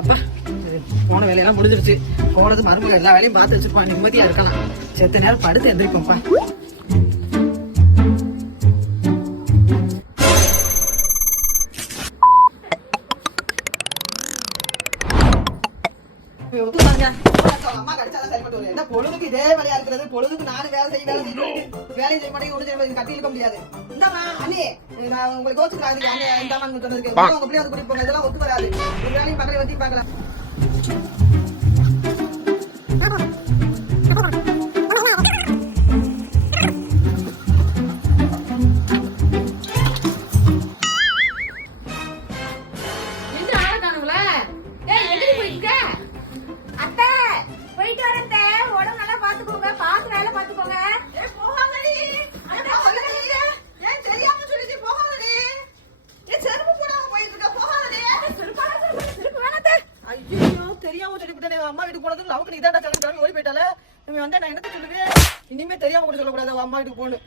அப்பா போன வேலையெல்லாம் முடிஞ்சிருச்சு. போனது மருமக எல்லா வேலையும் பார்த்து வச்சிருப்பான். நிம்மதியா இருக்கலாம். செத்த நேரம் படுத்து எந்திரிப்போம்ப்பா. அம்மா கடிச்சாதான் சரிப்பட்டு வரும். என்ன பொழுதுக்கு இதே வேலையா இருக்கிறது? பொழுதுக்கு நானும் வேலை செய்ய மாட்டேங்க ஒன்று கட்டி இருக்க முடியாது. இந்தாமா அண்ணே, நான் உங்களுக்கு கோச்சுக்கிறாங்க. இந்தாமா சொன்னதுக்கு உங்க பிள்ளை வந்து கூட்டிட்டு போங்க. இதெல்லாம் ஒத்து வராது. ஒரு வேலையும் பக்கத்துல வச்சு பார்க்கலாம். தெரியாம சொல்லிவிட்டேன். அம்மா வீட்டுக்கு போனதுக்கு லவுக்கு நீ தான் கிளம்பி ஓடி போயிட்டால. நீ வந்து நான் என்ன சொல்லுவேன்? இனிமே தெரியாம கூட சொல்லக்கூடாது அம்மா வீட்டுக்கு போகணும்.